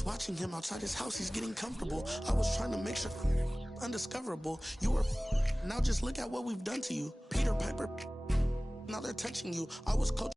was watching him outside his house. He's getting comfortable. I was trying to make sure undiscoverable. You were now just look at what we've done to you. Peter Piper, now they're touching you. I was coach.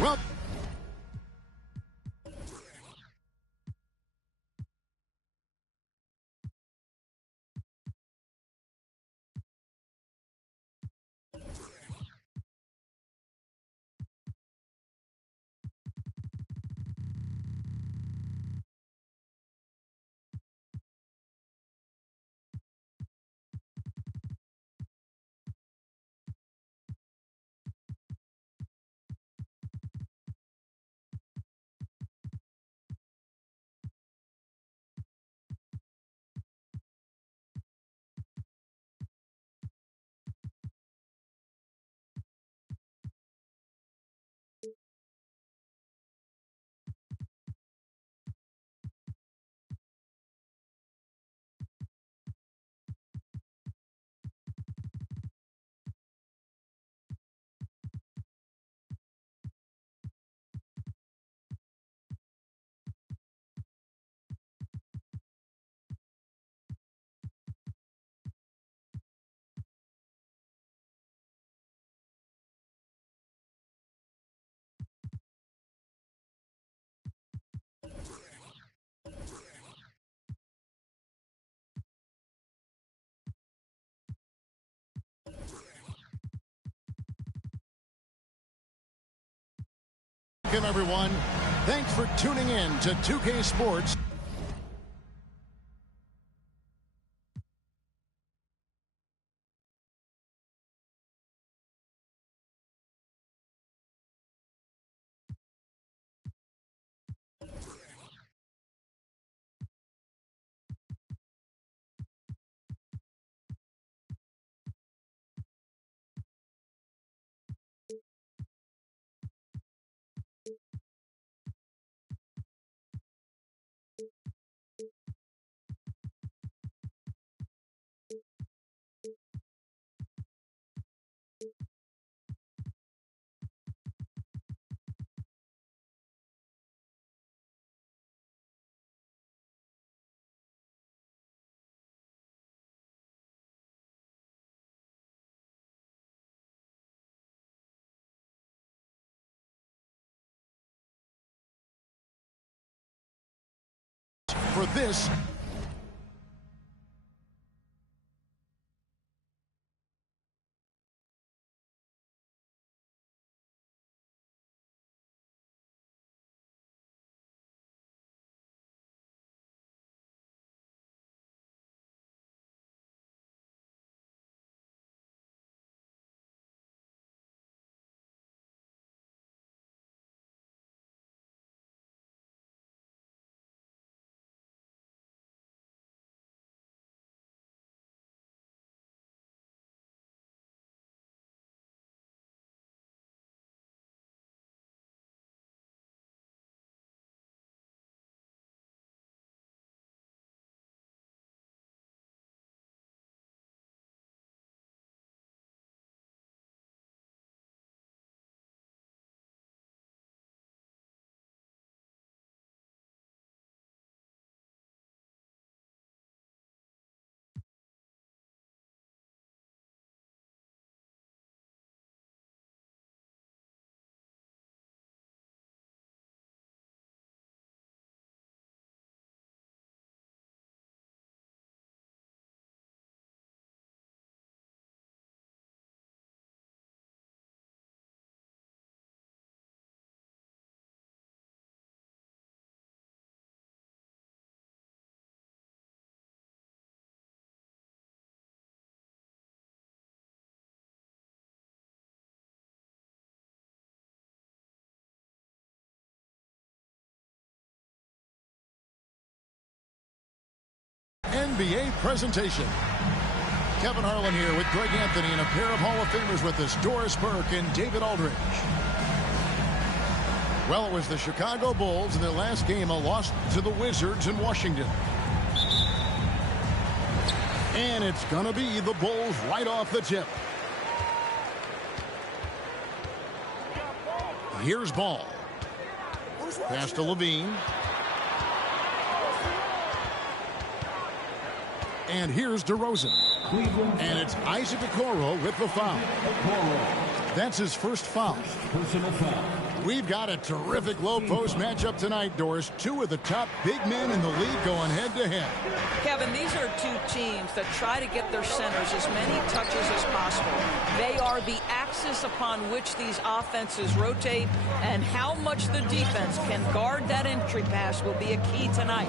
Well, welcome everyone. Thanks for tuning in to 2K Sports. for this. NBA presentation. Kevin Harlan here with Greg Anthony and a pair of Hall of Famers with us, Doris Burke and David Aldridge. Well, it was the Chicago Bulls in their last game, a loss to the Wizards in Washington. And it's going to be the Bulls right off the tip. Here's Ball. Pass to Levine. And here's DeRozan. And it's Isaac Okoro with the foul. That's his first foul. We've got a terrific low-post matchup tonight, Doris. Two of the top big men in the league going head-to-head. Kevin, these are two teams that try to get their centers as many touches as possible. They are the axis upon which these offenses rotate, and how much the defense can guard that entry pass will be a key tonight.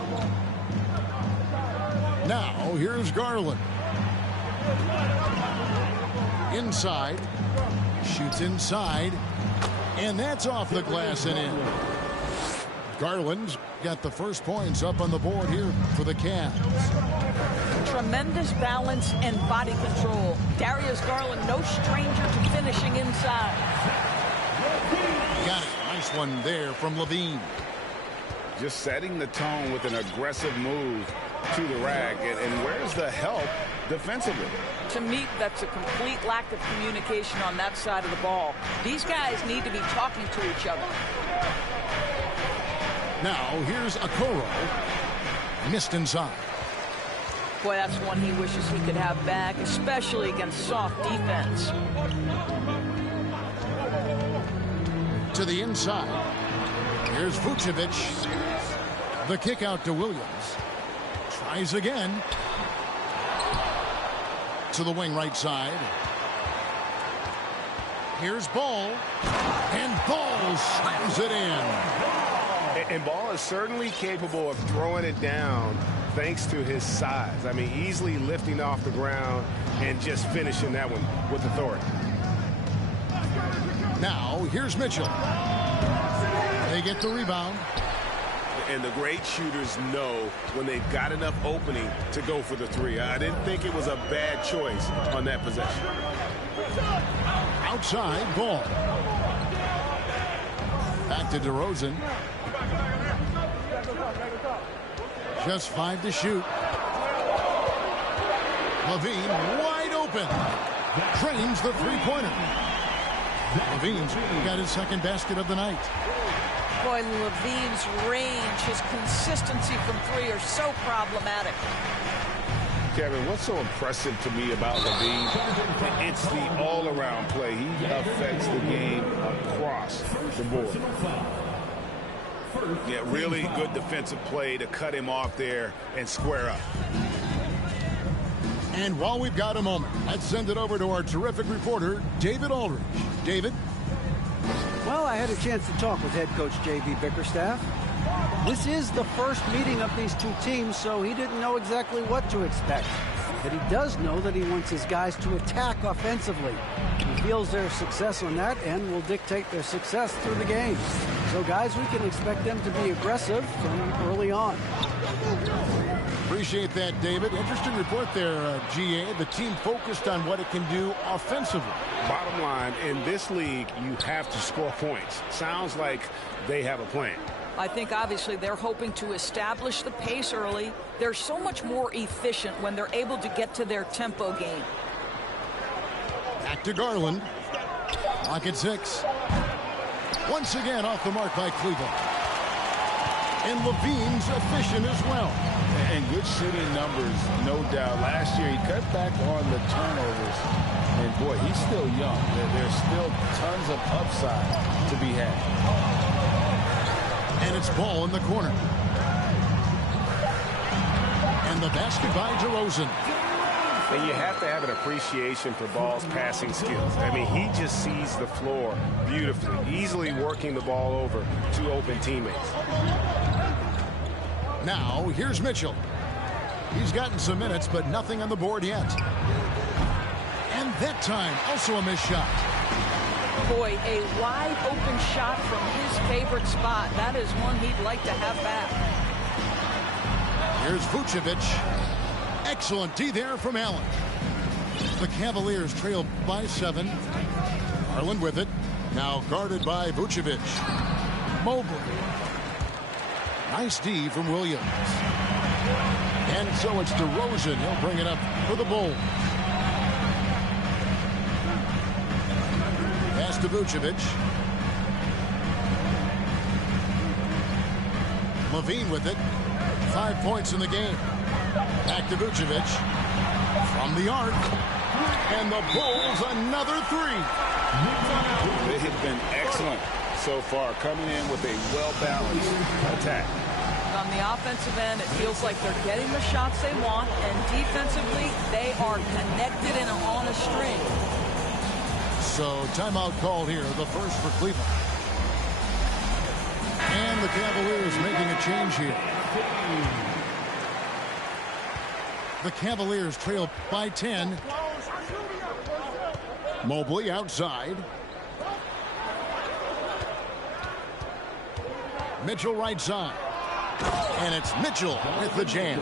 Now, here's Garland. Inside. Shoots inside. And that's off the glass and in. Garland's got the first points up on the board here for the Cavs. Tremendous balance and body control. Darius Garland, no stranger to finishing inside. Got it. Nice one there from Levine. Just setting the tone with an aggressive move to the rack. And where's the help defensively? To me, that's a complete lack of communication on that side of the ball. These guys need to be talking to each other. Now, here's Okoro. Missed inside. Boy, that's one he wishes he could have back, especially against soft defense. To the inside. Here's Vucevic. The kick out to Williams. Tries again. To the wing right side. Here's Ball. And Ball slams it in. And Ball is certainly capable of throwing it down thanks to his size. I mean, easily lifting off the ground and just finishing that one with authority. Now, here's Mitchell. They get the rebound. And the great shooters know when they've got enough opening to go for the three. I didn't think it was a bad choice on that possession. Outside, Ball. Back to DeRozan. Just 5 to shoot. Levine wide open. Drains the three-pointer. Levine's got his second basket of the night. Boy, Levine's range, his consistency from three are so problematic. Kevin, what's so impressive to me about Levine? It's the all-around play. He affects the game across the board. Yeah, really good defensive play to cut him off there and square up. And while we've got a moment, let's send it over to our terrific reporter, David Aldridge. David? Well, I had a chance to talk with head coach J.B. Bickerstaff. This is the first meeting of these two teams, so he didn't know exactly what to expect. But he does know that he wants his guys to attack offensively. He feels their success on that end will dictate their success through the game. So, guys, we can expect them to be aggressive from early on. Appreciate that, David. Interesting report there, GA. The team focused on what it can do offensively. Bottom line, in this league, you have to score points. Sounds like they have a plan. I think obviously they're hoping to establish the pace early. They're so much more efficient when they're able to get to their tempo game. Back to Garland. Clock at 6. Once again off the mark by Cleveland. And Levine's efficient as well. And good shooting numbers, no doubt. Last year he cut back on the turnovers. And boy, he's still young. There's still tons of upside to be had. And it's ball in the corner. And the basket by DeRozan. And you have to have an appreciation for Ball's passing skills. I mean, he just sees the floor beautifully, easily working the ball over to open teammates. Now, here's Mitchell. He's gotten some minutes, but nothing on the board yet. And that time, also a missed shot. Boy, a wide open shot from his favorite spot. That is one he'd like to have back. Here's Vucevic. Excellent D there from Allen. The Cavaliers trail by 7. Garland with it. Now guarded by Vucevic. Mobley. Nice D from Williams. And so it's DeRozan. He'll bring it up for the Bulls. Pass to Vucevic. Levine with it. 5 points in the game. Back to Vucevic. From the arc. And the Bulls another 3. They have been excellent so far, coming in with a well-balanced attack. On the offensive end, it feels like they're getting the shots they want, and defensively, they are connected and on a string. So timeout called here, the first for Cleveland. And the Cavaliers making a change here. The Cavaliers trail by 10. Mobley outside. Mitchell right side. And it's Mitchell with the jam.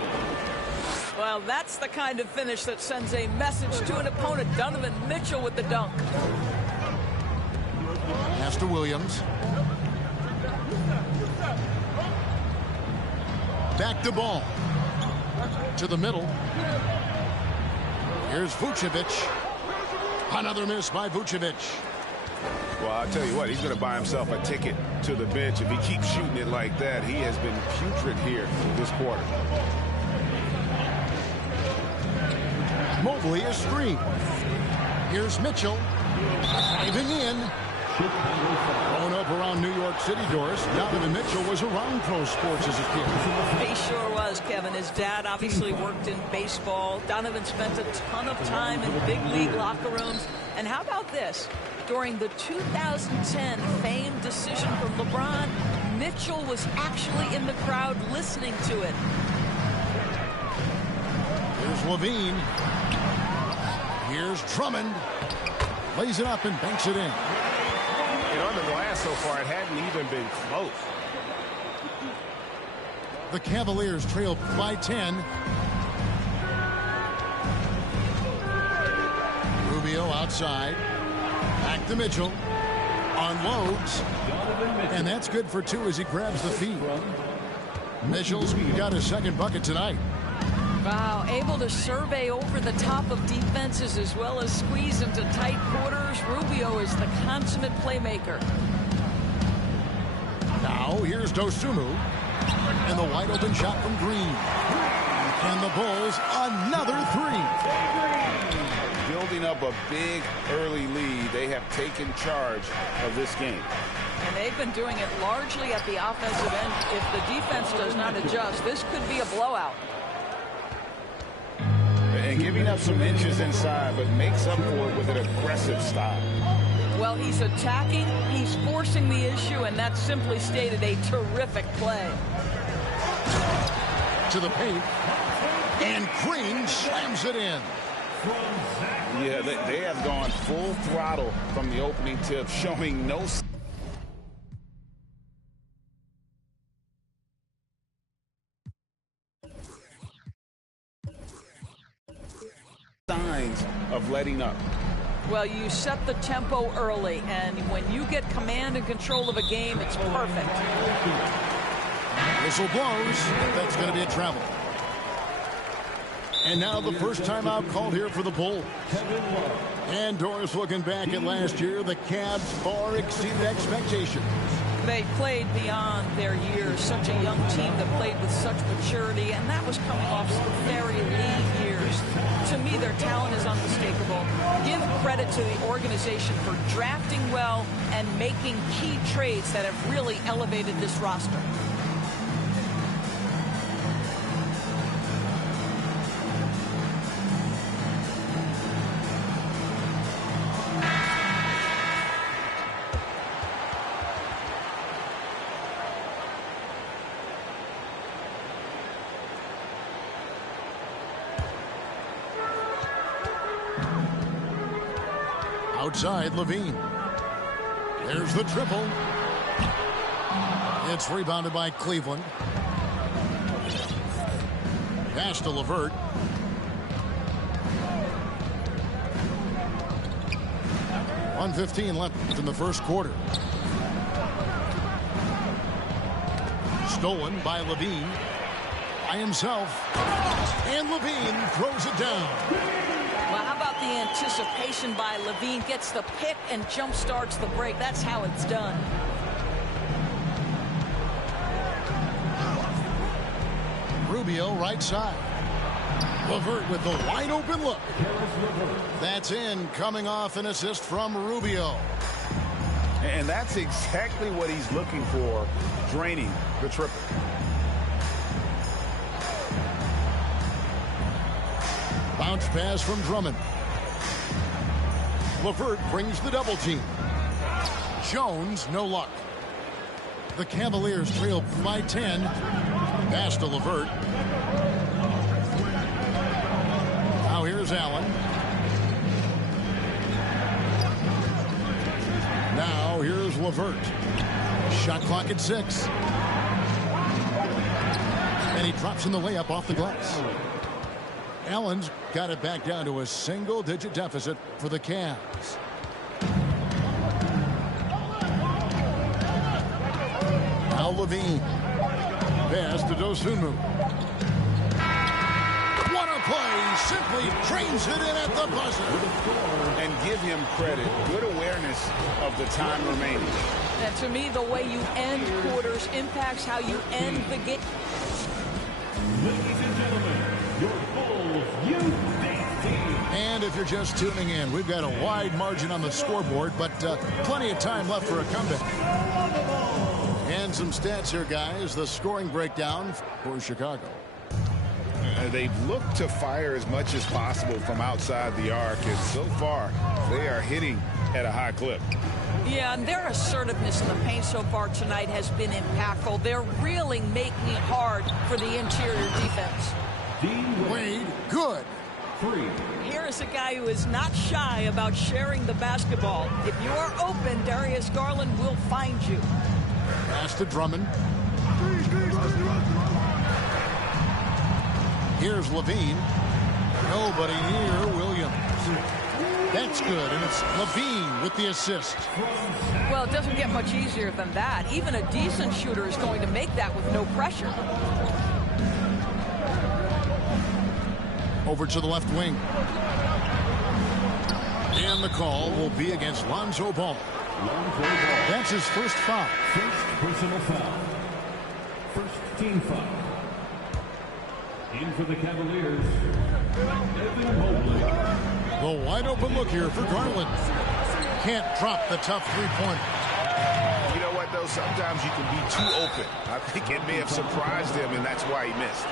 Well, that's the kind of finish that sends a message to an opponent. Donovan Mitchell with the dunk. Pass to Williams. Back to Ball. To the middle. Here's Vucevic. Another miss by Vucevic. Well, I'll tell you what, he's going to buy himself a ticket to the bench. If he keeps shooting it like that, he has been putrid here this quarter. Mobley is screen. Here's Mitchell. Diving in. Growing up around New York City, Doris, Donovan Mitchell was around pro sports as a kid. He sure was, Kevin. His dad obviously worked in baseball. Donovan spent a ton of time in big league locker rooms. And how about this? During the 2010 famed decision from LeBron, Mitchell was actually in the crowd listening to it. Here's Levine. Here's Drummond. Lays it up and banks it in. And on the glass so far, it hadn't even been close. The Cavaliers trail by 10. Rubio outside. Back to Mitchell. Unloads. And that's good for 2 as he grabs the feed. Mitchell's got his second bucket tonight. Wow, able to survey over the top of defenses as well as squeeze into tight quarters. Rubio is the consummate playmaker. Now here's Dosunmu. And the wide open shot from Green. And the Bulls another 3. Build building up a big early lead. They have taken charge of this game. And they've been doing it largely at the offensive end. If the defense does not adjust, this could be a blowout. And giving up some inches inside, but makes up for it with an aggressive stop. Well, he's attacking, he's forcing the issue, and that's simply stated a terrific play. To the paint, and Green slams it in. Yeah, they have gone full throttle from the opening tip, showing no signs of letting up. Well, you set the tempo early, and when you get command and control of a game, it's perfect. Whistle blows. That's going to be a travel. And now the first timeout called here for the Bulls. And Doris, looking back at last year, the Cavs far exceeded expectations. They played beyond their years. Such a young team that played with such maturity, and that was coming off some very lean years. To me, their talent is unmistakable. Give credit to the organization for drafting well and making key trades that have really elevated this roster. Outside, Levine. There's the triple. It's rebounded by Cleveland. Pass to LeVert. .115 left in the first quarter. Stolen by Levine. By himself. And Levine throws it down. Well, how about the anticipation by Levine? Gets the pick and jump starts the break. That's how it's done. Rubio right side. LeVert with the wide open look. That's in, coming off an assist from Rubio. And that's exactly what he's looking for, draining the triple. Bounce pass from Drummond. LeVert brings the double team. Jones, no luck. The Cavaliers trail by 10. Pass to LeVert. Now here's Allen. Now here's LeVert. Shot clock at 6. And he drops in the layup off the glass. Allen's got it back down to a single-digit deficit for the Cavs. Now Levine. Pass to Dosunmu. What a play! Simply trains it in at the buzzer. And give him credit. Good awareness of the time remaining. And to me, the way you end quarters impacts how you end the game. Ladies and gentlemen, your Bulls Youth Team. And if you're just tuning in, we've got a wide margin on the scoreboard, but plenty of time left for a comeback. And some stats here, guys. The scoring breakdown for Chicago. They've looked to fire as much as possible from outside the arc, and so far they are hitting at a high clip. Yeah, and their assertiveness in the paint so far tonight has been impactful. They're really making it hard for the interior defense. Wade, good. 3. Here is a guy who is not shy about sharing the basketball. If you are open, Darius Garland will find you. Pass to Drummond. Here's Levine. Nobody near Williams. That's good, and it's Levine with the assist. Well, it doesn't get much easier than that. Even a decent shooter is going to make that with no pressure. Over to the left wing. And the call will be against Lonzo Ball. That's his first foul. First personal foul. First team foul. In for the Cavaliers, Evan Mobley. The wide open look here for Garland. Can't drop the tough three-pointer. You know what, though? Sometimes you can be too open. I think it may have surprised him, and that's why he missed.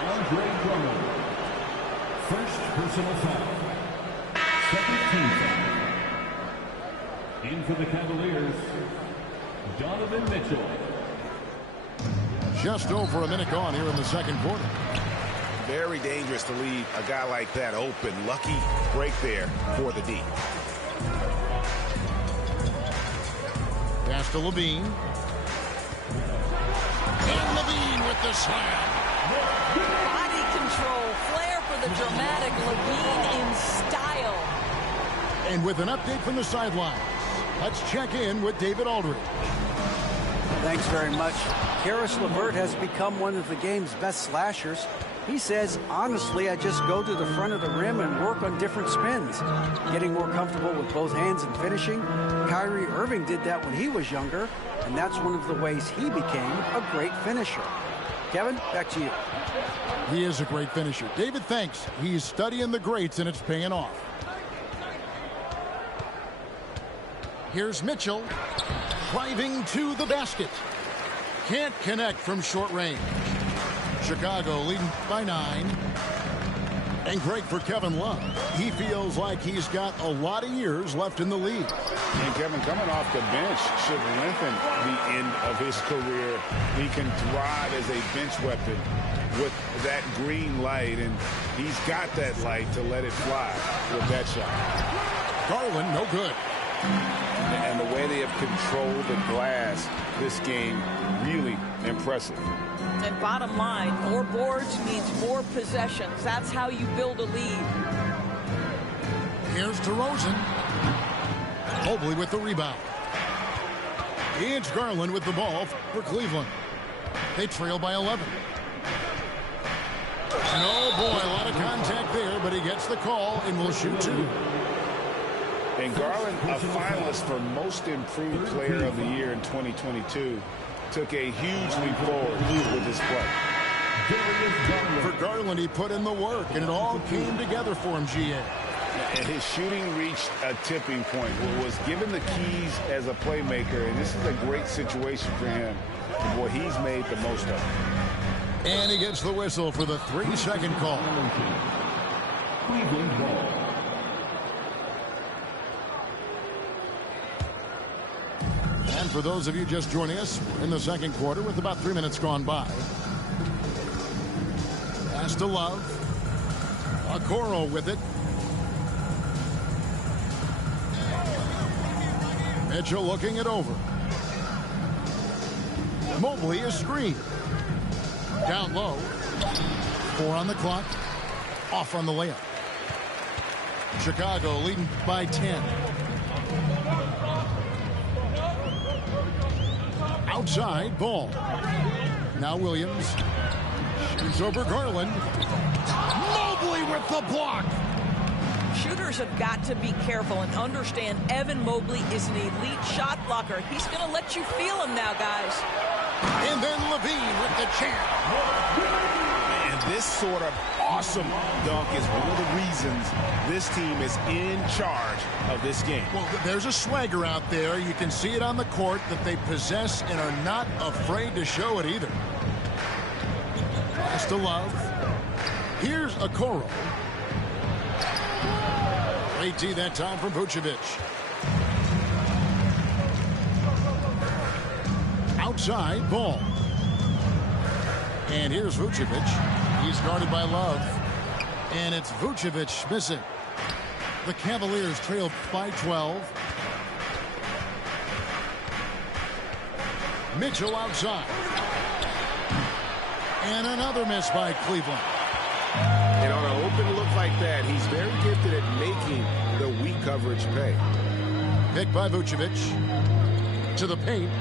First personal foul. Second team foul. In for the Cavaliers, Donovan Mitchell. Just over a minute gone here in the second quarter. Very dangerous to leave a guy like that open. Lucky break there for the D. Pass to Levine. And Levine with the slam. Body control, flair for the dramatic. Levine in style. And with an update from the sidelines, let's check in with David Aldridge. Thanks very much. Karis LeVert has become one of the game's best slashers. He says, honestly, I just go to the front of the rim and work on different spins, getting more comfortable with both hands and finishing. Kyrie Irving did that when he was younger, and that's one of the ways he became a great finisher. Kevin, back to you. He is a great finisher. David, thanks. He's studying the greats, and it's paying off. Here's Mitchell, driving to the basket. Can't connect from short range. Chicago leading by 9. And great for Kevin Love. He feels like he's got a lot of years left in the league. And Kevin, coming off the bench should lengthen the end of his career. He can thrive as a bench weapon with that green light, and he's got that light to let it fly with that shot. Garland, no good. And the way they have controlled the glass this game, really impressive. And bottom line, more boards means more possessions. That's how you build a lead. Here's DeRozan. Mobley with the rebound. It's Garland with the ball for Cleveland. They trail by 11. And oh boy, a lot of contact there, but he gets the call and will shoot 2. And Garland, a finalist for Most Improved Player of the Year in 2022, took a huge leap forward with his play. For Garland, he put in the work, and it all came together for him, GA. And his shooting reached a tipping point. Was given the keys as a playmaker, and this is a great situation for him. And boy, he's made the most of it. And he gets the whistle for the 3-second call. Cleveland ball. And for those of you just joining us, we're in the second quarter with about 3 minutes gone by. Pass to Love. Okoro with it. Mitchell looking it over. Mobley is screened. Down low. 4 on the clock. Off on the layup. Chicago leading by 10. Outside, Ball. Now Williams. Shoots over Garland. Mobley with the block. Shooters have got to be careful and understand Evan Mobley is an elite shot blocker. He's going to let you feel him now, guys. And then Levine with the champ. And this sort of awesome dunk is one of the reasons this team is in charge of this game. Well, there's a swagger out there. You can see it on the court that they possess and are not afraid to show it either. Pass to Love. Here's Okoro. Great D that time from Vucevic. Outside, Ball. And here's Vucevic. He's guarded by Love. And it's Vucevic missing. The Cavaliers trail by 12. Mitchell outside. And another miss by Cleveland. And on an open look like that, he's very gifted at making the weak coverage pay. Picked by Vucevic. To the paint.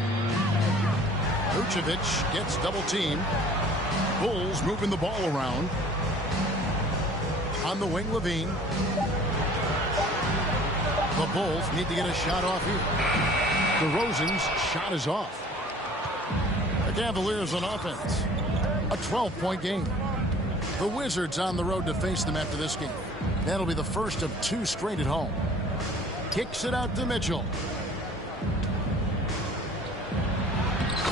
Vucevic gets double teamed. Bulls moving the ball around. On the wing, Levine. The Bulls need to get a shot off here. DeRozan's shot is off. The Cavaliers on offense. A 12-point game. The Wizards on the road to face them after this game. That'll be the first of 2 straight at home. Kicks it out to Mitchell.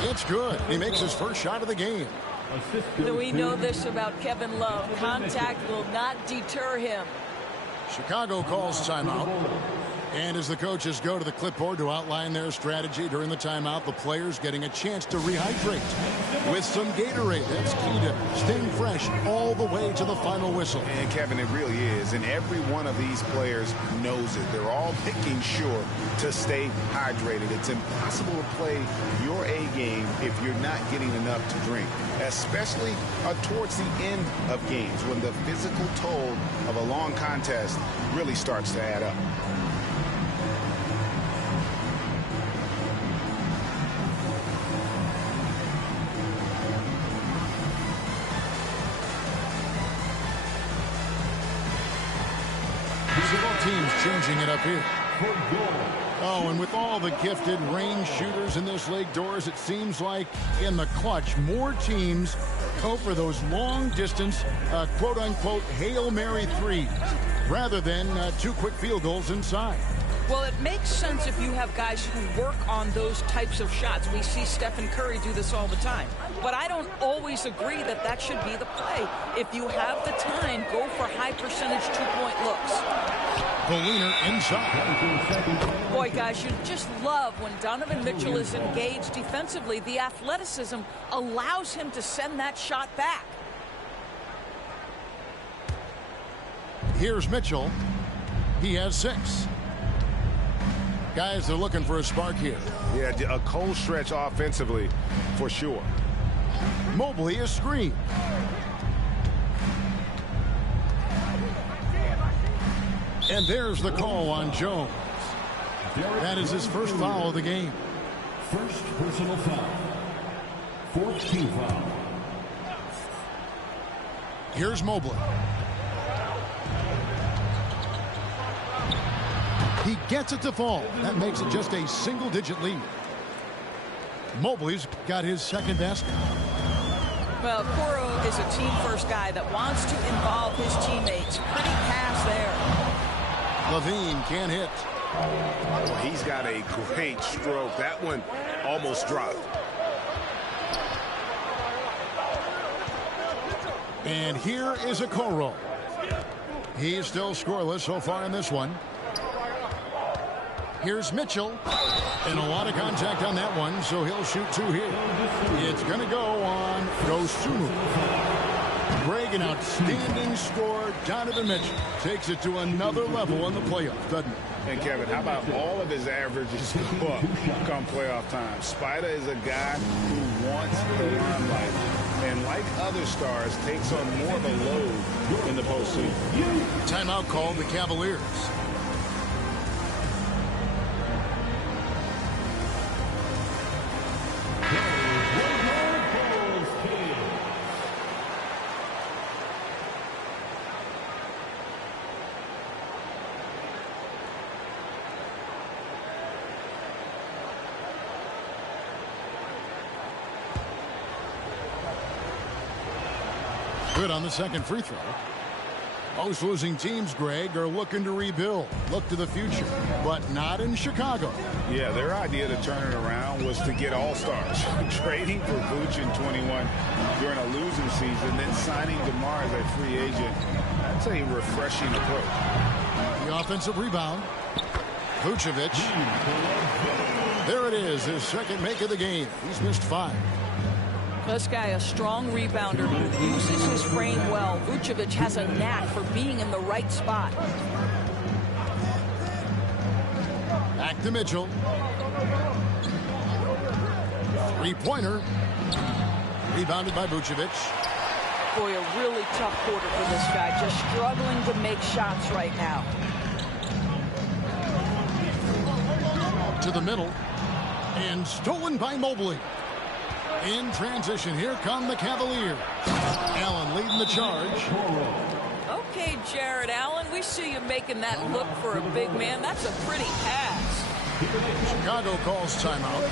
It's good. He makes his first shot of the game. We know this about Kevin Love. Contact will not deter him. Chicago calls timeout. And as the coaches go to the clipboard to outline their strategy during the timeout, the players getting a chance to rehydrate with some Gatorade. That's key to staying fresh all the way to the final whistle. And Kevin, it really is. And every one of these players knows it. They're all making sure to stay hydrated. It's impossible to play your A game if you're not getting enough to drink, especially towards the end of games when the physical toll of a long contest really starts to add up. Teams changing it up here. Oh, and with all the gifted range shooters in this league, Doors, it seems like in the clutch, more teams go for those long-distance, quote-unquote, Hail Mary threes rather than 2 quick field goals inside. Well, it makes sense if you have guys who work on those types of shots. We see Stephen Curry do this all the time. But I don't always agree that that should be the play. If you have the time, go for high-percentage 2-point looks. The leaner inside. Boy, guys, you just love when Donovan Mitchell is engaged defensively. The athleticism allows him to send that shot back. Here's Mitchell. He has 6. Guys, they're looking for a spark here. Yeah, a cold stretch offensively for sure. Mobley is screened. And there's the call on Jones. That is his first foul of the game. First personal foul. 4th team foul. Here's Mobley. He gets it to fall. That makes it just a single-digit lead. Mobley's got his 2nd basket. Well, Okoro is a team-first guy that wants to involve his teammates. Pretty pass there. Levine can't hit. Well, he's got a great stroke. That one almost dropped. And here is Okoro. He's still scoreless so far in this one. Here's Mitchell. And a lot of contact on that one, so he'll shoot 2 here. It's going to go on Dosunmu. Greg, an outstanding scorer. Donovan Mitchell takes it to another level in the playoffs, doesn't it? And Kevin, how about all of his averages go up come playoff time? Spider is a guy who wants the limelight, and like other stars, takes on more of a load in the postseason. Timeout called the Cavaliers. Good on the 2nd free throw. Most losing teams, Greg, are looking to rebuild. Look to the future, but not in Chicago. Yeah, their idea to turn it around was to get all-stars. Trading for Vooch in 21 during a losing season, then signing DeMar as a free agent. That's a refreshing approach. The offensive rebound. Vucevic. There it is, his 2nd make of the game. He's missed 5. This guy, a strong rebounder who uses his frame well. Vucevic has a knack for being in the right spot. Back to Mitchell. 3-pointer. Rebounded by Vucevic. Boy, a really tough quarter for this guy. Just struggling to make shots right now. To the middle. And stolen by Mobley. In transition, here come the Cavaliers. Allen leading the charge. Okay, Jared Allen, we see you making that look for a big man. That's a pretty pass. Chicago calls timeout.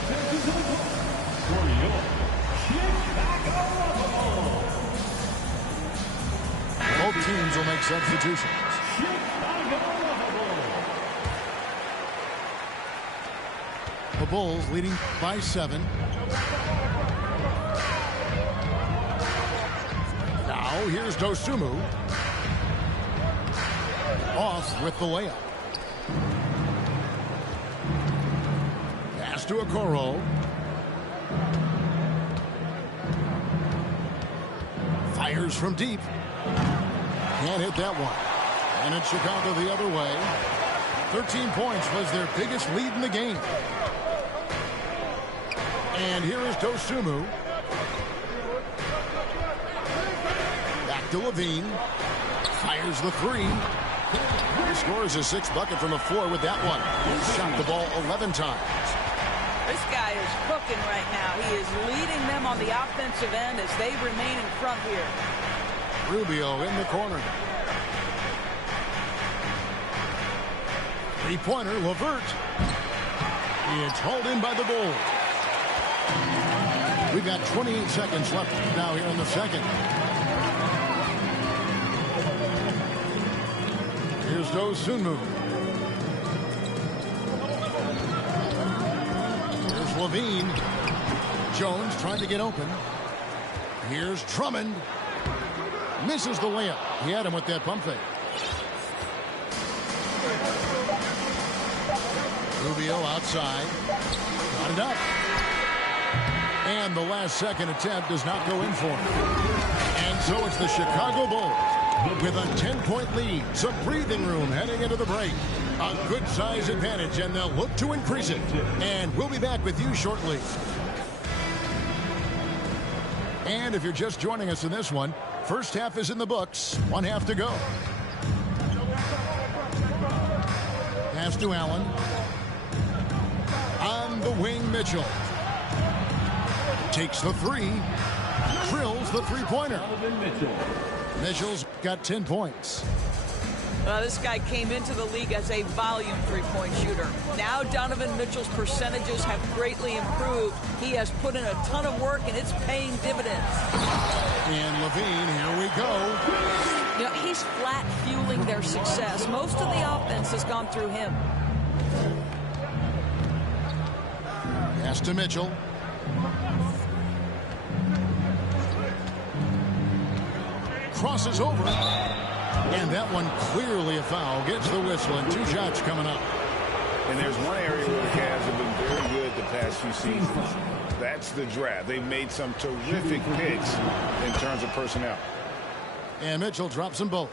Both teams will make substitutions. The Bulls leading by 7. Now here's Dosunmu. Off with the layup. Pass to Okoro. Fires from deep. Can't hit that one. And it's Chicago the other way. 13 points was their biggest lead in the game. And here is Dosunmu. Back to Levine. Fires the 3. He scores his 6th bucket from the floor with that one. He shot the ball 11 times. This guy is cooking right now. He is leading them on the offensive end as they remain in front here. Rubio in the corner. Three-pointer, LeVert. It's hauled in by the Bulls. We've got 28 seconds left now here in the second. Here's Dosunmu. Here's Levine. Jones trying to get open. Here's Drummond. Misses the layup. He had him with that pump fake. Rubio outside. Got it up. And the last second attempt does not go in for him. And so it's the Chicago Bulls with a 10-point lead. Some breathing room heading into the break. A good size advantage, and they'll look to increase it. And we'll be back with you shortly. And if you're just joining us in this one, first half is in the books. 1 half to go. Pass to Allen. On the wing, Mitchell. Takes the 3. Drills the three-pointer. Mitchell's got 10 points. This guy came into the league as a volume three-point shooter. Now Donovan Mitchell's percentages have greatly improved. He has put in a ton of work, and it's paying dividends. And Levine, here we go. You know, he's flat fueling their success. Most of the offense has gone through him. Pass to Mitchell. Crosses over. And that one clearly a foul. Gets the whistle, and 2 shots coming up. And there's one area where the Cavs have been very good the past few seasons. That's the draft. They've made some terrific picks in terms of personnel. And Mitchell drops them both.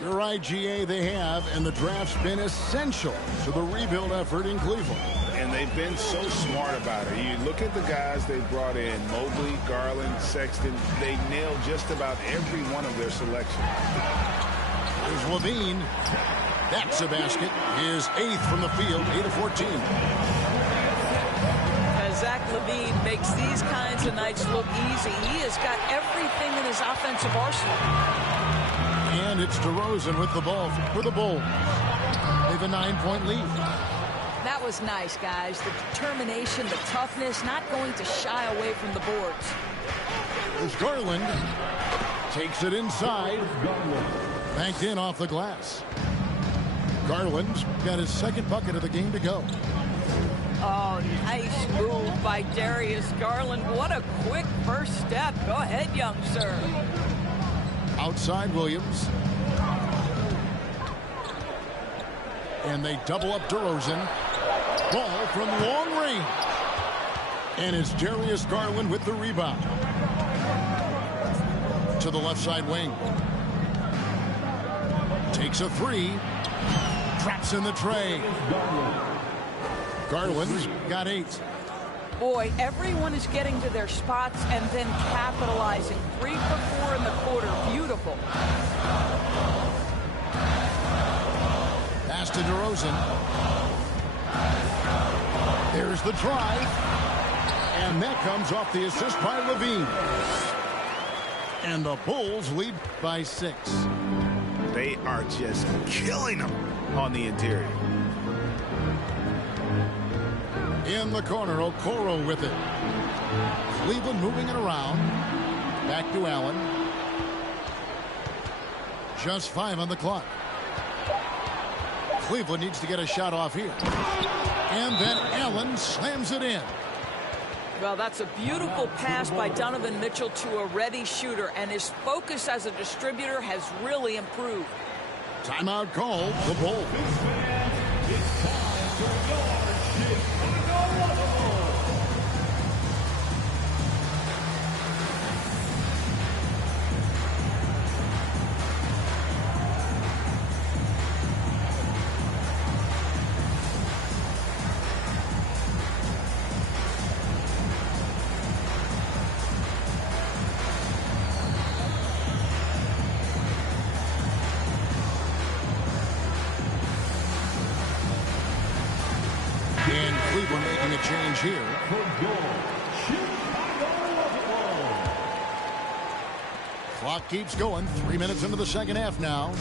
You're right, GA, they have, and the draft's been essential to the rebuild effort in Cleveland. And they've been so smart about it. You look at the guys they brought in, Mobley, Garland, Sexton. They nailed just about every one of their selections. There's Levine. That's a basket. His 8th from the field, 8 of 14. As Zach LaVine makes these kinds of nights look easy, he has got everything in his offensive arsenal. And it's DeRozan with the ball for the Bulls. They have a 9-point lead. That was nice, guys. The determination, the toughness, not going to shy away from the boards. There's Garland. Takes it inside. Banked in off the glass. Garland's got his 2nd bucket of the game to go. Oh, nice move by Darius Garland. What a quick first step. Go ahead, young sir. Outside Williams. And they double up DeRozan. Ball from long range. And it's Darius Garland with the rebound. To the left side wing. Takes a 3. Drops in the tray. Garland's got 8. Boy, everyone is getting to their spots and then capitalizing. 3 for 4 in the quarter. Beautiful. Pass to DeRozan. There's the drive. And that comes off the assist by Levine. And the Bulls lead by 6. They are just killing them on the interior. In the corner, Okoro with it. Cleveland moving it around. Back to Allen. Just 5 on the clock. Cleveland needs to get a shot off here. And then Allen slams it in. Well, that's a beautiful pass by Donovan Mitchell to a ready shooter, and his focus as a distributor has really improved. Timeout call, the Bulls. It's time for your Chicago Bulls. And Cleveland making a change here. Clock keeps going. 3 minutes into the second half now.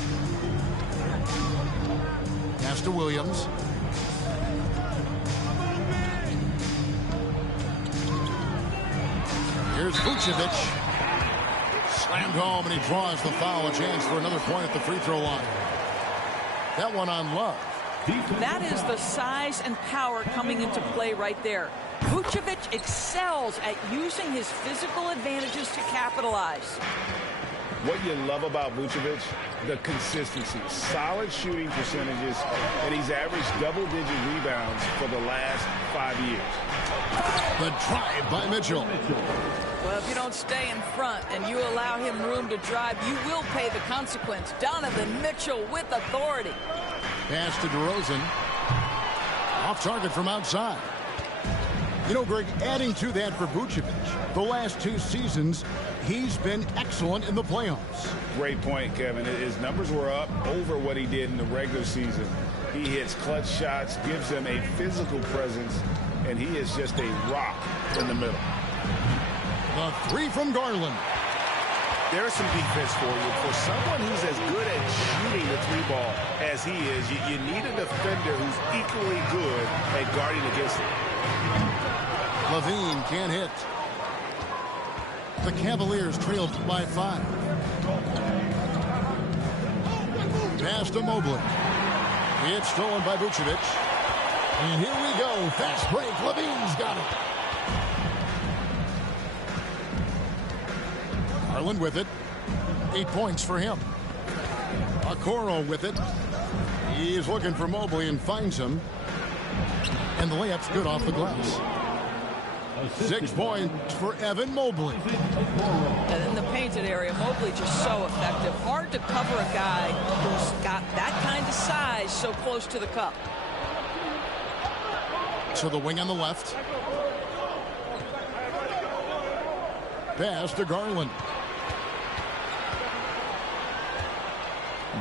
Pass to Williams. Here's Vucevic. Slammed home, and he draws the foul. A chance for another point at the free throw line. That one on Love. That is the size and power coming into play right there. Vucevic excels at using his physical advantages to capitalize. What you love about Vucevic, the consistency, solid shooting percentages, and he's averaged double-digit rebounds for the last 5 years. The drive by Mitchell. Well, if you don't stay in front and you allow him room to drive, you will pay the consequence. Donovan Mitchell with authority. Pass to DeRozan. Off target from outside. You know, Greg, adding to that for Vucevic, the last 2 seasons, he's been excellent in the playoffs. Great point, Kevin. His numbers were up over what he did in the regular season. He hits clutch shots, gives them a physical presence, and he is just a rock in the middle. The 3 from Garland. There's some defense for you. For someone who's as good at shooting the 3-ball as he is, you need a defender who's equally good at guarding against him. Levine can't hit. The Cavaliers trailed by 5. Pass to Mobley. It's stolen by Vucevic. And here we go. Fast break. Levine's got it. Garland with it. 8 points for him. Okoro with it. He's looking for Mobley and finds him. And the layup's good off the glass. 6 points for Evan Mobley. And in the painted area, Mobley just so effective. Hard to cover a guy who's got that kind of size so close to the cup. To the wing on the left. Pass to Garland.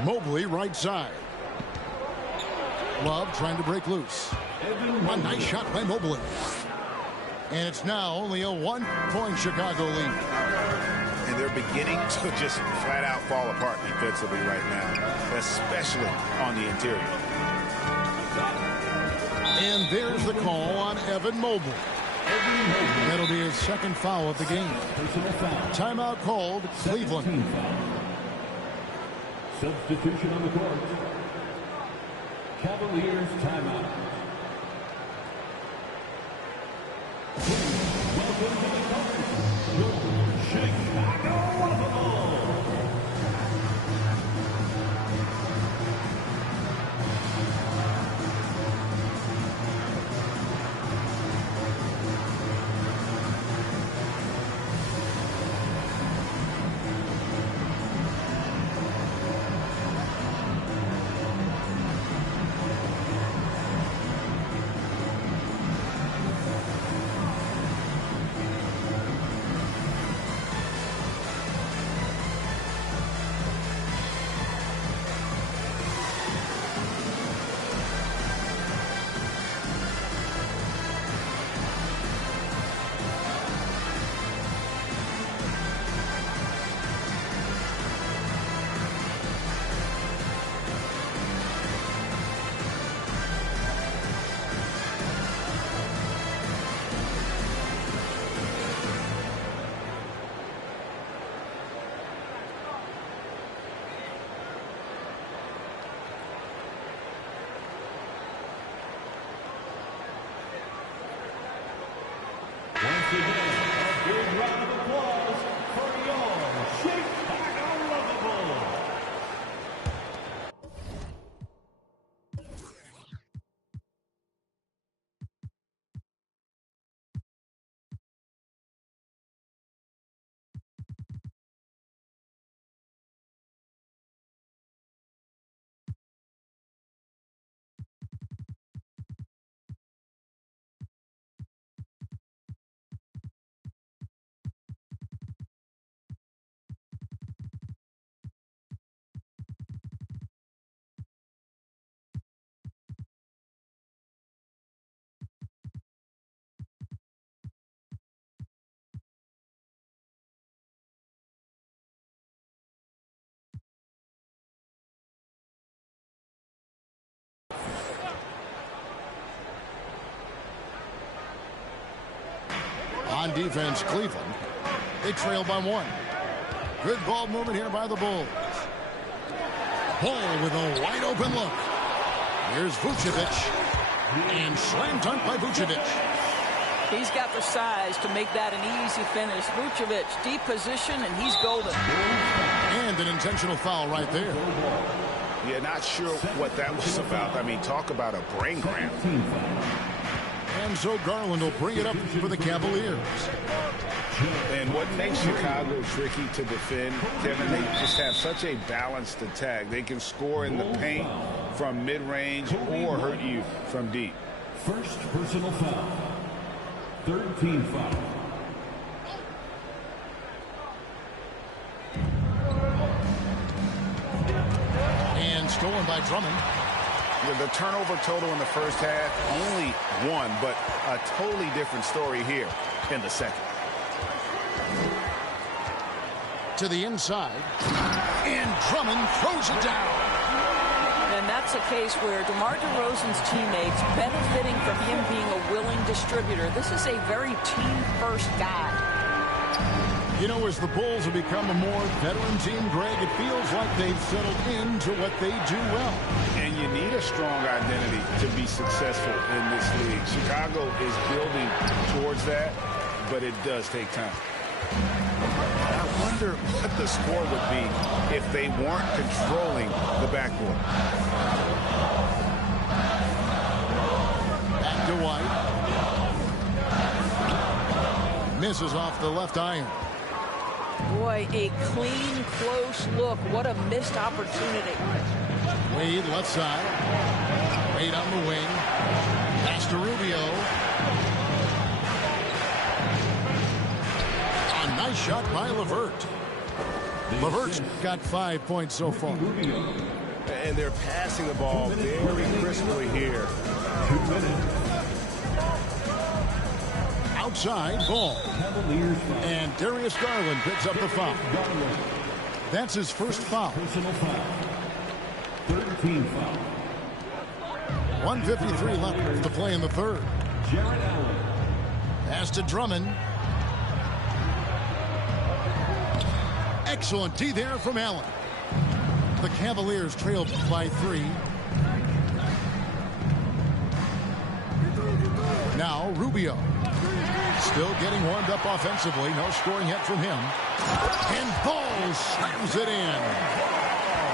Mobley right side. Love trying to break loose. A nice shot by Mobley. And it's now only a 1-point Chicago lead. And they're beginning to just flat out fall apart defensively right now, especially on the interior. And there's the call on Evan Mobley. That'll be his second foul of the game. Timeout called, Cleveland. Substitution on the court. Cavaliers timeout. Welcome to the court, your Chicago Bulls. again, a big round of applause for your Chicago Lovable. On defense, Cleveland. They trail by 1. Good ball movement here by the Bulls. Ball with a wide open look. Here's Vucevic. And slam dunk by Vucevic. He's got the size to make that an easy finish. Vucevic, deep position, and he's golden. And an intentional foul right there. Yeah, not sure what that was about. I mean, talk about a brain cramp. And so Garland will bring it up for the Cavaliers. And what makes Chicago tricky to defend, Kevin, they just have such a balanced attack. They can score in the paint from mid-range or hurt you from deep. First personal foul. 13 foul. And stolen by Drummond. The turnover total in the first half, only 1, but a totally different story here in the second. To the inside. And Drummond throws it down. And that's a case where DeMar DeRozan's teammates benefiting from him being a willing distributor. This is a very team-first guy. You know, as the Bulls have become a more veteran team, Greg, it feels like they've settled into what they do well. And you need a strong identity to be successful in this league. Chicago is building towards that, but it does take time. I wonder what the score would be if they weren't controlling the backcourt. Back to White. Misses off the left iron. Boy, a clean, close look. What a missed opportunity. Wade left side. Wade on the wing. Pass to Rubio. A nice shot by LeVert. LeVert's got 5 points so far. And they're passing the ball very crisply here. 2 minutes. Outside, ball. And Darius Garland picks up the foul. That's his first foul. Personal foul. 13 foul. 1:53 left to play in the third. Jarrett Allen. Pass to Drummond. Excellent D there from Allen. The Cavaliers trailed by 3. Now Rubio. Still getting warmed up offensively. No scoring yet from him. And Ball slams it in.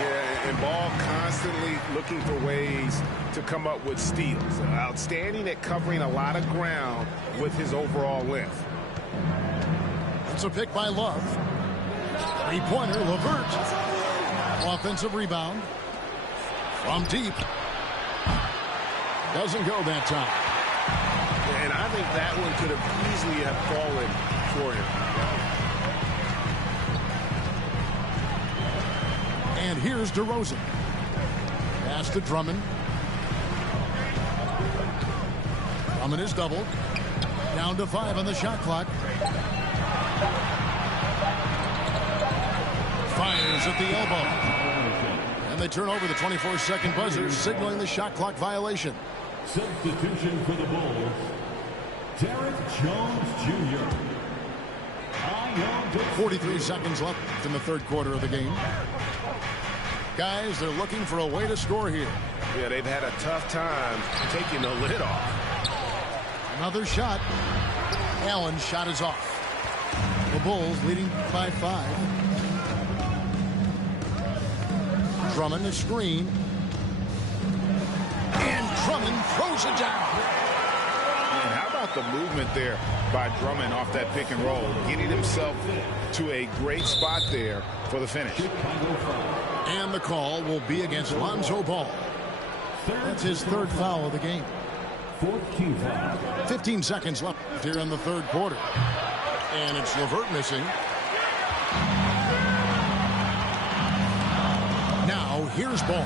Yeah, and Ball constantly looking for ways to come up with steals. Outstanding at covering a lot of ground with his overall length. It's a pick by Love. Three-pointer, LeVert. Offensive rebound. From deep. Doesn't go that time. And I think that one could have easily have fallen for him. And here's DeRozan. Pass to Drummond. Drummond is doubled. Down to 5 on the shot clock. Fires at the elbow. And they turn over the 24-second buzzer, signaling the shot clock violation. Substitution for the Bulls. Derek Jones Jr. 43 seconds left in the third quarter of the game. Guys, they're looking for a way to score here. Yeah, they've had a tough time taking the lid off. Another shot. Allen's shot is off. The Bulls leading by 5. Drummond the screen. And Drummond throws it down. And how about the movement there by Drummond off that pick and roll, getting himself to a great spot there for the finish. And the call will be against Lonzo Ball. That's his 3rd foul of the game. 15 seconds left here in the 3rd quarter. And it's LeVert missing. Now here's Ball.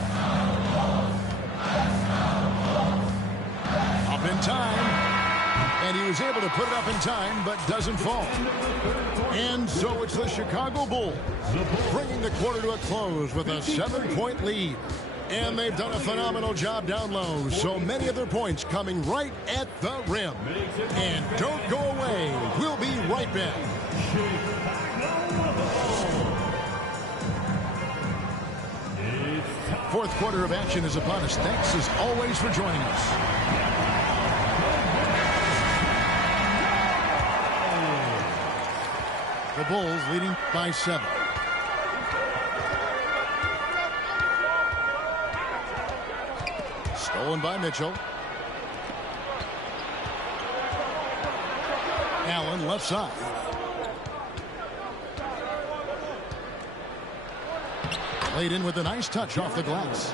Up in time. And he was able to put it up in time, but doesn't fall. And so it's the Chicago Bulls bringing the quarter to a close with a 7-point lead. And they've done a phenomenal job down low. So many of their points coming right at the rim. And don't go away. We'll be right back. Fourth quarter of action is upon us. Thanks as always for joining us. The Bulls leading by 7. Stolen by Mitchell. Allen left side. Played in with a nice touch off the glass.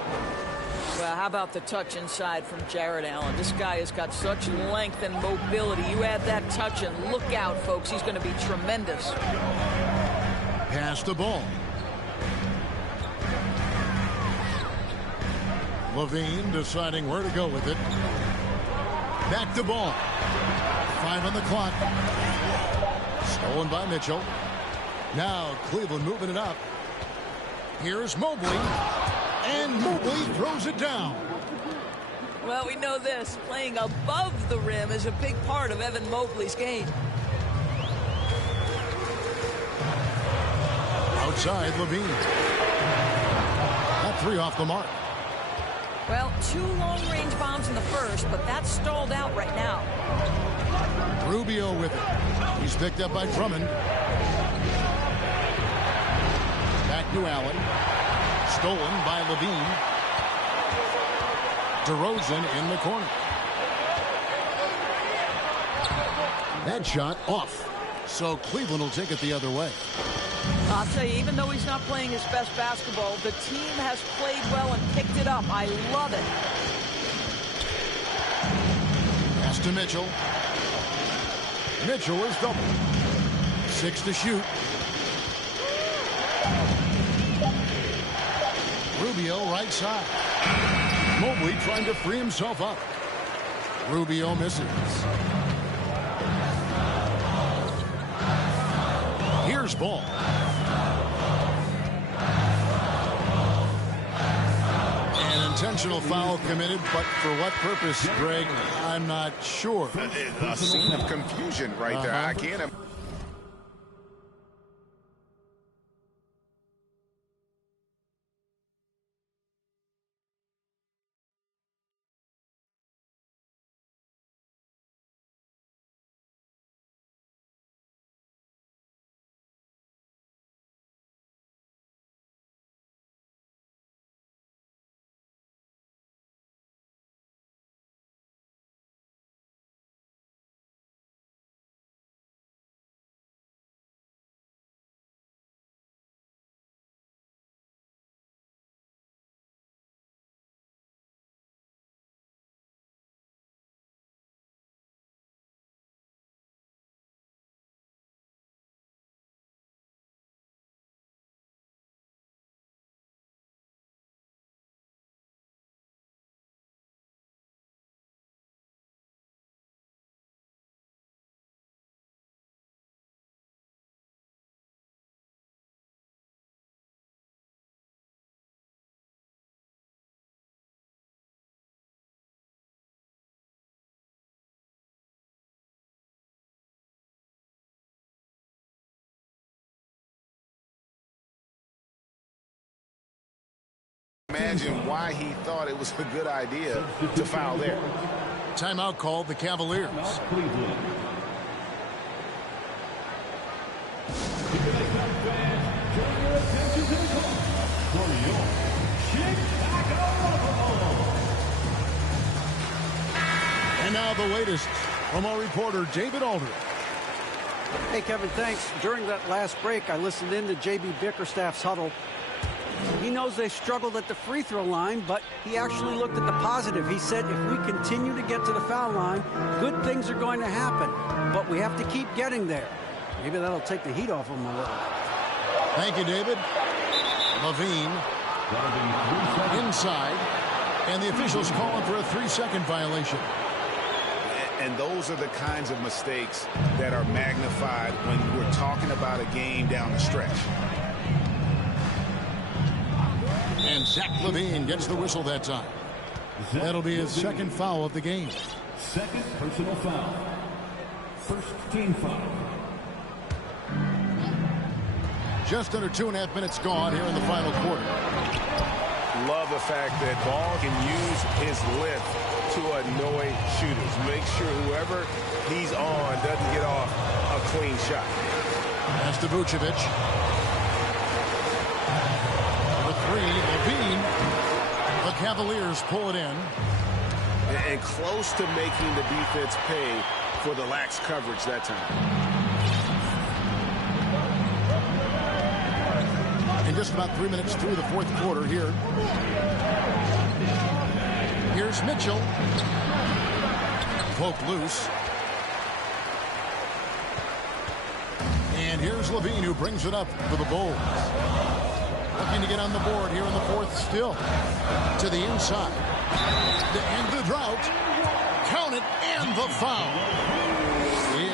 Well, how about the touch inside from Jarrett Allen? This guy has got such length and mobility. You add that touch and look out, folks. He's going to be tremendous. Pass the ball. Levine deciding where to go with it. Back to ball. 5 on the clock. Stolen by Mitchell. Now Cleveland moving it up. Here's Mobley. And Mobley throws it down. Well, we know this. Playing above the rim is a big part of Evan Mobley's game. Outside, Levine. That 3 off the mark. Well, 2 long-range bombs in the first, but that's stalled out right now. Rubio with it. He's picked up by Drummond. Back to Allen. Stolen by Levine. DeRozan in the corner. That shot off. So Cleveland will take it the other way. I'll tell you, even though he's not playing his best basketball, the team has played well and picked it up. I love it. Pass to Mitchell. Mitchell is double. 6 to shoot. Rubio right side. Mobley trying to free himself up. Rubio misses. Here's Ball. An intentional foul committed, but for what purpose, Greg? I'm not sure. A scene of confusion right there. I can't. Imagine why he thought it was a good idea to foul there. Timeout called the Cavaliers. Cleveland. And now the latest from our reporter, David Aldridge. Hey, Kevin, thanks. During that last break, I listened in to J.B. Bickerstaff's huddle. He knows they struggled at the free throw line, but he actually looked at the positive. He said, if we continue to get to the foul line, good things are going to happen, but we have to keep getting there. Maybe that'll take the heat off him a little. Thank you, David. Levine inside, and the officials calling for a 3-second violation. And those are the kinds of mistakes that are magnified when we're talking about a game down the stretch. And Zach Levine gets the whistle that time. That'll be his second foul of the game. Second personal foul. First team foul. Just under 2.5 minutes gone here in the final quarter. Love the fact that Ball can use his length to annoy shooters. Make sure whoever he's on doesn't get off a clean shot. Pass to Vucevic. The three, Levine. The Cavaliers pull it in. And close to making the defense pay for the lax coverage that time. And just about 3 minutes through the fourth quarter here. Here's Mitchell. Poked loose. And here's Levine, who brings it up for the Bulls. Looking to get on the board here in the fourth still. To the inside. To end the drought. Count it, and the foul.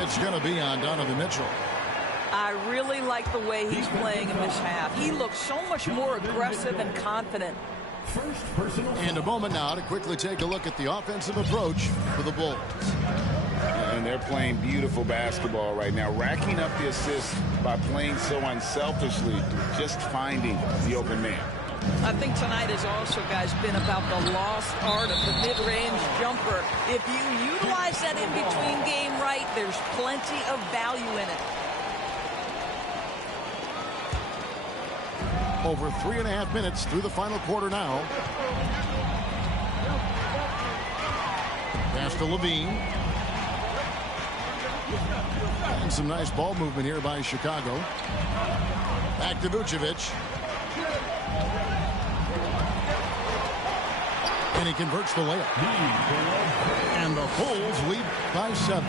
It's going to be on Donovan Mitchell. I really like the way he's playing in this half. He looks so much more aggressive and confident. First personal foul. And a moment now to quickly take a look at the offensive approach for the Bulls. And they're playing beautiful basketball right now, racking up the assists by playing so unselfishly, just finding the open man. I think tonight has also, guys, been about the lost art of the mid-range jumper. If you utilize that in-between game right, there's plenty of value in it. Over 3.5 minutes through the final quarter now. Pass to Levine. And some nice ball movement here by Chicago. Back to Vucevic. And he converts the layup. And the Bulls lead by 7.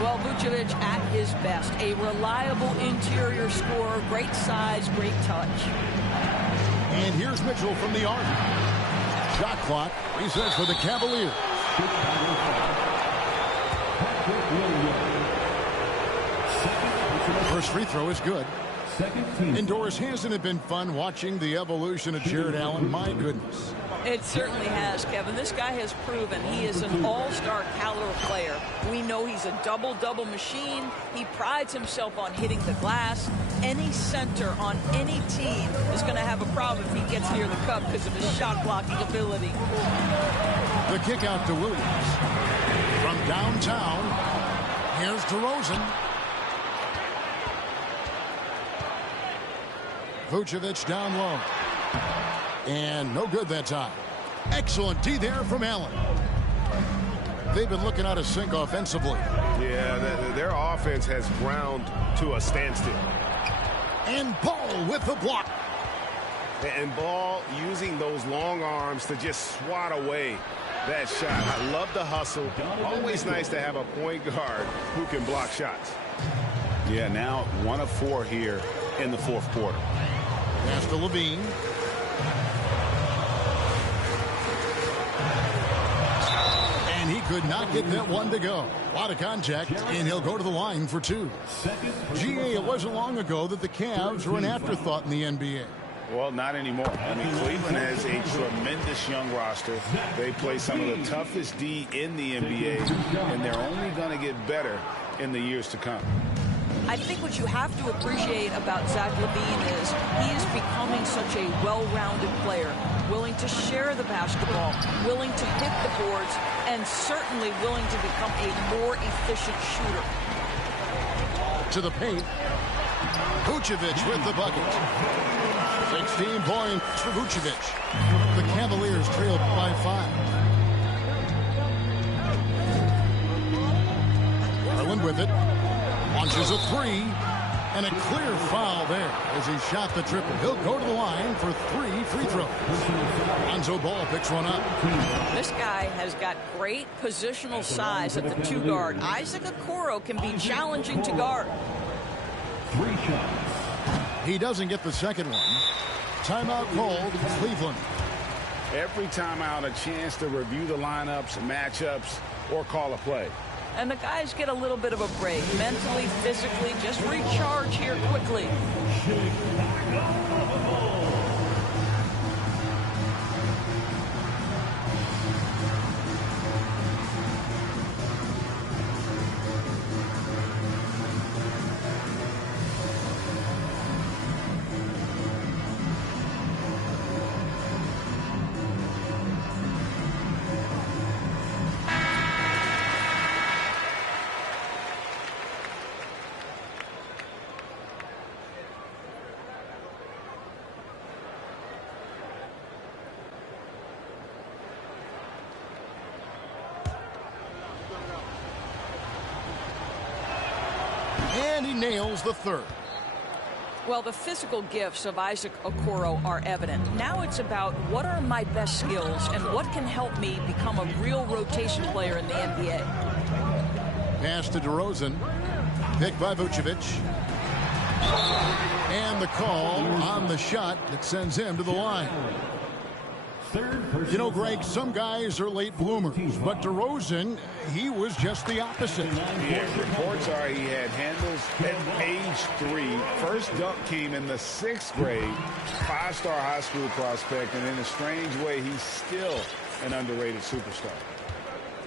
Well, Vucevic at his best. A reliable interior scorer, great size, great touch. And here's Mitchell from the arc. Shot clock resets for the Cavaliers. First free throw is good. Indoors, hasn't it been fun watching the evolution of Jared Allen? My goodness. It certainly has, Kevin. This guy has proven he is an all-star caliber player. We know he's a double-double machine. He prides himself on hitting the glass. Any center on any team is going to have a problem if he gets near the cup because of his shot-blocking ability. The kick out to Williams. From downtown, here's DeRozan. Vucevic down low. And no good that time. Excellent D there from Allen. They've been looking out of sync offensively. Yeah, their offense has ground to a standstill. And Ball with the block. And Ball using those long arms to just swat away that shot. I love the hustle. Always nice to have a point guard who can block shots. Yeah, now 1 of 4 here in the fourth quarter. Pass to Levine. And he could not get that one to go. A lot of contact, and he'll go to the line for 2. GA, it wasn't long ago that the Cavs were an afterthought in the NBA. Well, not anymore. I mean, Cleveland has a tremendous young roster. They play some of the toughest D in the NBA, and they're only going to get better in the years to come. I think what you have to appreciate about Zach LaVine is he is becoming such a well-rounded player, willing to share the basketball, willing to hit the boards, and certainly willing to become a more efficient shooter. To the paint. Vucevic with the bucket. 16 points for Vucevic. The Cavaliers trail by 5. Garland with it. Launches a 3. And a clear foul there as he shot the triple. He'll go to the line for 3 free throws. Lonzo Ball picks one up. This guy has got great positional size at the 2 guard. Isaac Okoro can be challenging to guard. 3 shots. He doesn't get the second one. Timeout called Cleveland. Every timeout a chance to review the lineups, matchups, or call a play. And the guys get a little bit of a break. Mentally, physically, just recharge here quickly. And he nails the third. Well, the physical gifts of Isaac Okoro are evident. Now it's about what are my best skills and what can help me become a real rotation player in the NBA. Pass to DeRozan. Picked by Vucevic. And the call on the shot that sends him to the line. You know, Greg, some guys are late bloomers, but DeRozan, he was just the opposite. Yeah, reports are he had handles at age 3. First dunk came in the 6th grade. 5-star high school prospect, and in a strange way, he's still an underrated superstar.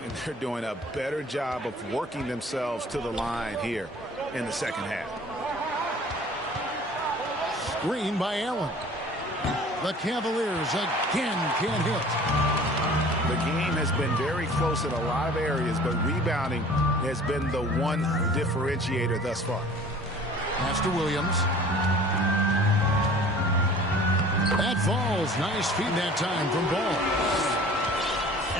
And they're doing a better job of working themselves to the line here in the second half. Screen by Allen. The Cavaliers again can't hit. The game has been very close in a lot of areas, but rebounding has been the one differentiator thus far. Pass to Williams. That falls. Nice feed that time from Ball.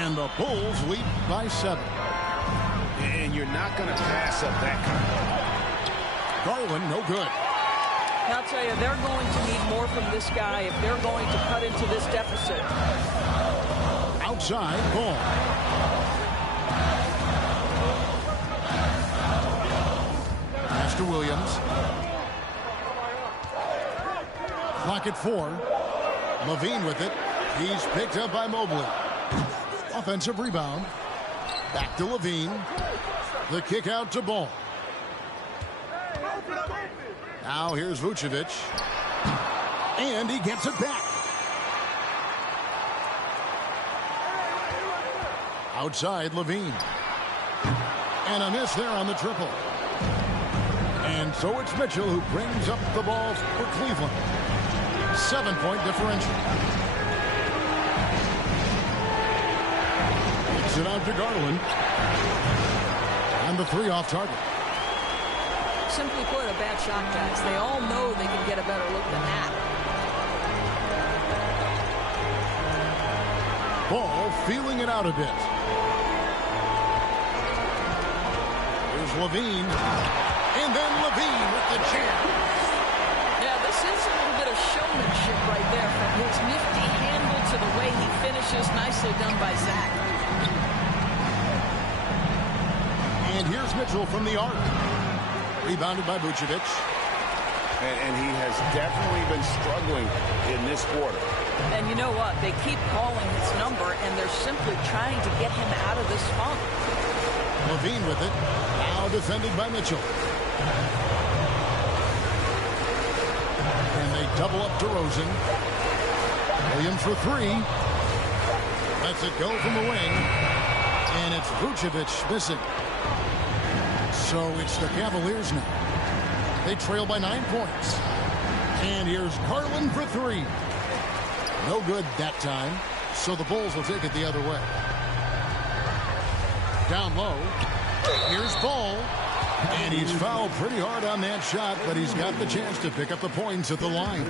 And the Bulls lead by 7. And you're not going to pass up that kind of. Garland, no good. I'll tell you, they're going to need more from this guy if they're going to cut into this deficit. Outside, Ball. Pass to Williams. Clock at 4. LaVine with it. He's picked up by Mobley. Offensive rebound. Back to LaVine. The kick out to Ball. Now here's Vucevic. And he gets it back. Outside, LaVine. And a miss there on the triple. And so it's Mitchell who brings up the ball for Cleveland. 7-point differential. Kicks it out to Garland. And the 3 off target. Simply put, a bad shot, guys. They all know they can get a better look than that. Ball feeling it out a bit. Here's LaVine. And then LaVine with the jam. Yeah, this is a little bit of showmanship right there from his nifty handle to the way he finishes. Nicely done by Zach. And here's Mitchell from the arc. Rebounded by Vucevic. And he has definitely been struggling in this quarter. And you know what? They keep calling his number, and they're simply trying to get him out of this funk. LaVine with it. Now defended by Mitchell. And they double up DeRozan. Williams for 3. Lets it go from the wing. And it's Vucevic missing. So it's the Cavaliers now. They trail by 9 points. And here's Garland for three. No good that time, so the Bulls will take it the other way. Down low. Here's Ball. And he's fouled pretty hard on that shot, but he's got the chance to pick up the points at the line.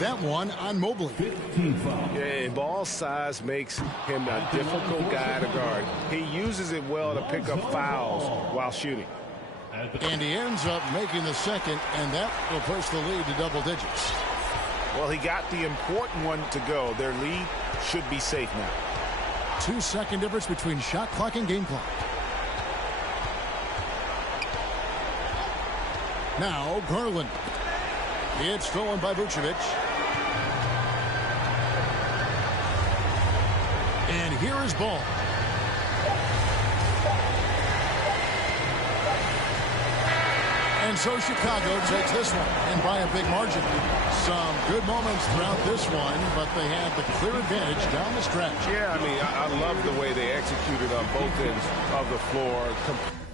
That one on Mobley. Yeah, and Ball's size makes him a difficult guy to guard. He uses it well to pick up fouls while shooting. And he ends up making the second, and that will push the lead to double digits. Well, he got the important one to go. Their lead should be safe now. 2-second difference between shot clock and game clock. Now Garland. It's stolen by Vucevic. And here is Ball. And so Chicago takes this one, and by a big margin. Some good moments throughout this one, but they had the clear advantage down the stretch. Yeah, I mean, I love the way they executed on both ends of the floor.